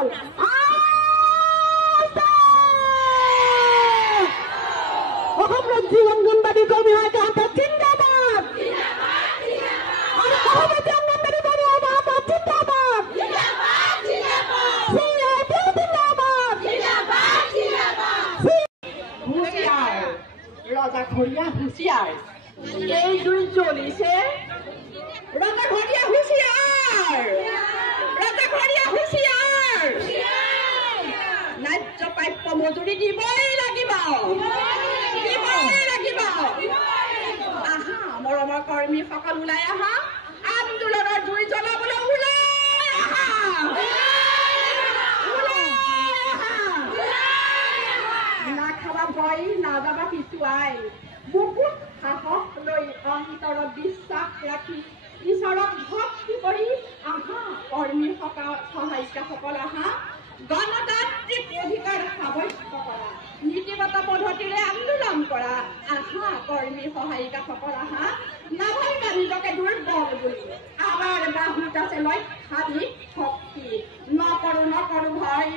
বাইদেউসকল অসম ৰাজ্যিক অংগনবাড়ী কৰ্মী সহায়িকা সন্থা জিন্দাবাদ আৰু অসম ৰাজ্যিক অংগনবাড়ী কৰ্মী সহায়িকা সন্থা জিন্দাবাদ ৰজাঘৰীয়া হুঁচিয়াৰ এই জুই জ্বলিছে ৰজাঘৰীয়া হুঁচিয়াৰ ৰজাঘৰীয়া হুঁচিয়াৰ ন্যায্য প্ৰাপ্য মজুৰি দিবই লাগিব আহা মৰমৰ কৰ্মীসকল ওলাই আহা আন্দোলনৰ জুই জ্বলাবলৈ ওলাই আহা নাখাবা ভয় নাযাবা পিছুৱাই বুকুত সাহস লৈ অন্তৰত বিশ্বাস ৰাখি ঈশ্বৰক ভক্তি কৰি আহা কৰ্মী সহায়িকাসকল আহা গণতান্ত্ৰিক অধিকাৰ সাব্যস্ত কৰা নীতিগত পদ্ধতিৰে আন্দোলন কৰা আহা কৰ্মী সহায়িকাসকল আহা নাভাবিবা নিজকে দুৰ্বল বুলি আমাৰ বাহুত আছে লক্ষাধিক শক্তি নকৰো ভয়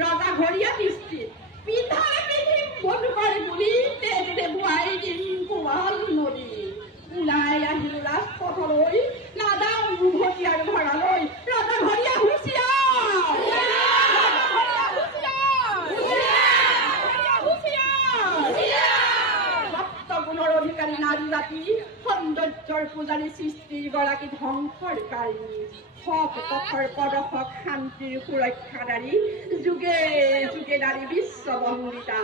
ৰজাঘৰীয়া নিশ্চিত পিন্ধাই পিন্ধিম বন্ধুকৰ বুলি তেজেৰে বোৱাই দিম কোৱাল নদী ওলাই আহিলো ৰাজপথলৈ নাযাওঁ উভতি আৰু ঘৰলৈ ৰজাঘৰীয়া হুঁচিয়াৰ সপ্তগুণৰ অধিকাৰী নাৰী জাতি সৌন্দৰ্যৰ পূজাৰী সৃষ্টিৰ গৰাকী ধ্বংসৰকাৰী হক পথৰ প্ৰদৰ্শক শান্তিৰ সুৰক্ষাদাৰী যুগে যুগে নাৰী বিশ্ববন্দিতা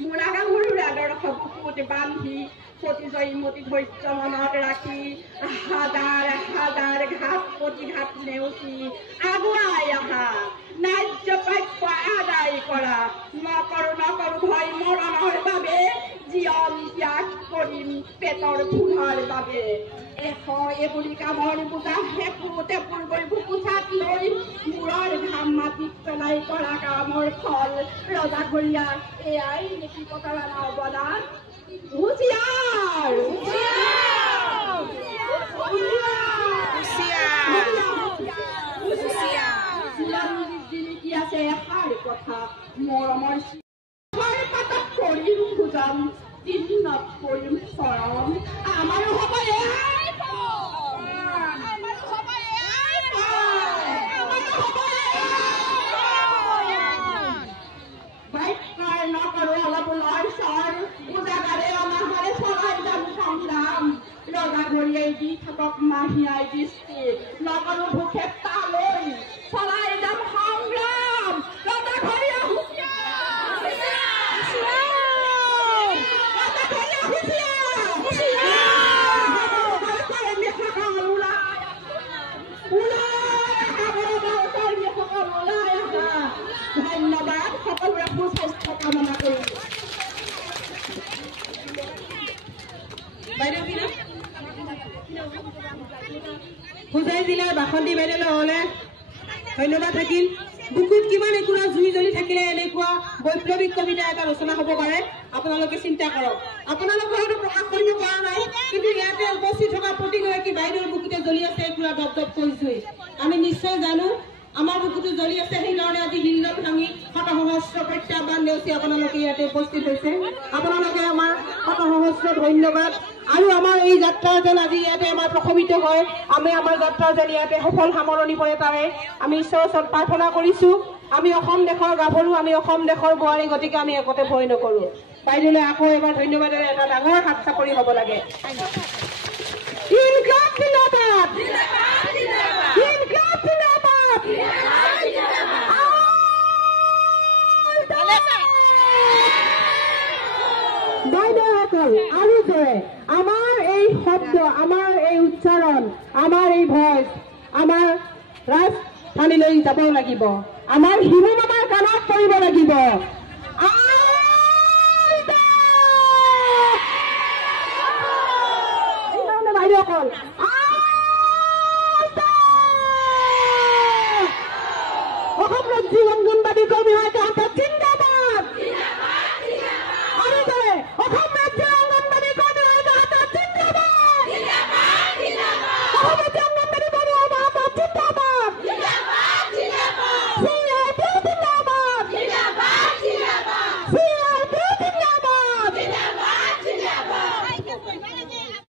মুৰা গাভৰুৰ আদৰ্শ বুকুত বান্ধি প্ৰতিজয়মতী ধৈৰ্য মনত ৰাখি হাজাৰ হাজাৰ ঘাট প্ৰতিঘাত নেওচি আগুৱাই আহা ন্যায্য প্ৰাপ্য আদায় কৰা নকৰো ভয় মৰণৰ বাবে জীৱন ত্যাগ কৰিম পেটৰ পোহাৰ বাবে এবুলি কামৰ বোজা হেঁপুতে পূৰ্বই বুকুচাত লৈ মূৰৰ ঘাম মাটিত পেলাই কৰা কামৰ ফল ৰজাঘৰীয়া এয়াই নেকি কতৰানা অৱদান হুঁচিয়াৰ জিলিকি আছে এষাৰ কথা মৰমৰ পাতত কৰিম ভোজন দিনত কৰিম চৰণ আমাৰো হ'ব নকৰো অলপ লৰচৰ উজাগাৰে অনাহাৰে চলাই যাম সংগ্ৰাম ৰজাঘৰীয়াই দি থাকক মাহিয়াই দৃষ্টি নকৰো ভোকে তালৈ চলাই যাম সংগ্ৰাম ৰজাঘৰীয়া ধন্যবাদ সকলোৰে সুস্বাস্থ্য কামনা কৰি হোজাই জিলাৰ বাসন্তী বাইদেউলৈ হ'লে ধন্যবাদ থাকিল বুকুত কিমান একুৰা জুই জ্বলি থাকিলে এনেকুৱা বৈপ্লৱিক কবিতা এটা ৰচনা হ'ব পাৰে আপোনালোকে চিন্তা কৰক আপোনালোকে হয়তো প্ৰকাশ কৰিব পৰা নাই কিন্তু ইয়াতে উপস্থিত থকা প্ৰতিগৰাকী বাইদেউৰ বুকুতে জ্বলি আছে একুৰা দপ দপ কৰি জুই আমি নিশ্চয় জানো আমাৰ বুকুটো জ্বলি আছে সেইকাৰণে আজি হিন্দত ভাঙি শত সহস্ৰ প্ৰত্যাহ্বান নেওচি আপোনালোকে ইয়াতে উপস্থিত হৈছে আপোনালোকে আমাৰ শত সহস্ৰ ধন্যবাদ আৰু আমাৰ এই যাত্ৰাৰ যেন আজি ইয়াতে আমাৰ প্ৰশমিত হয় আমি আমাৰ যাত্ৰাৰ যেন ইয়াতে সফল সামৰণি পৰে তাৰে আমি ঈশ্বৰৰ ওচৰত প্ৰাৰ্থনা কৰিছো আমি অসম দেশৰ গাভৰু আমি অসম দেশৰ বোৱাৰী গতিকে আমি একোতে ভয় নকৰো বাইদেউলৈ আকৌ এবাৰ ধন্যবাদেৰে এটা ডাঙৰ হাত চাপৰি হ'ব লাগে বাইদেউসকল আৰু জোৰে আমাৰ এই শব্দ আমাৰ এই উচ্চাৰণ আমাৰ এই ভইচ আমাৰ ৰাজধানীলৈ যাব লাগিব আমাৰ হিমু মামাৰ কাণত পৰিব লাগিব বাইদেউসকল অসম ৰাজ্যিক অংগনবাড়ী কৰ্মী সহায়িকা